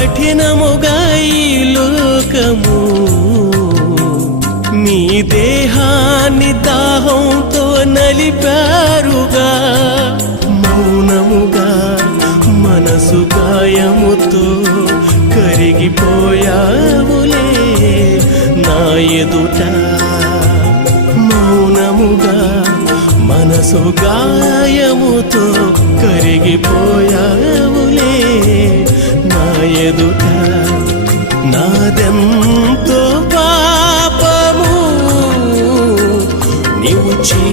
కఠినముగా ఈ లోకము నీ దేహాన్ని దాహంతో నలిపారుగా మౌనముగా మనసు గాయముతో కరిగిపోయావులే నా ఎదుట మౌనముగా మనసు గాయముతో కరిగిపోయావులే నా ఎదుట నాదెంతో పాపము నీవు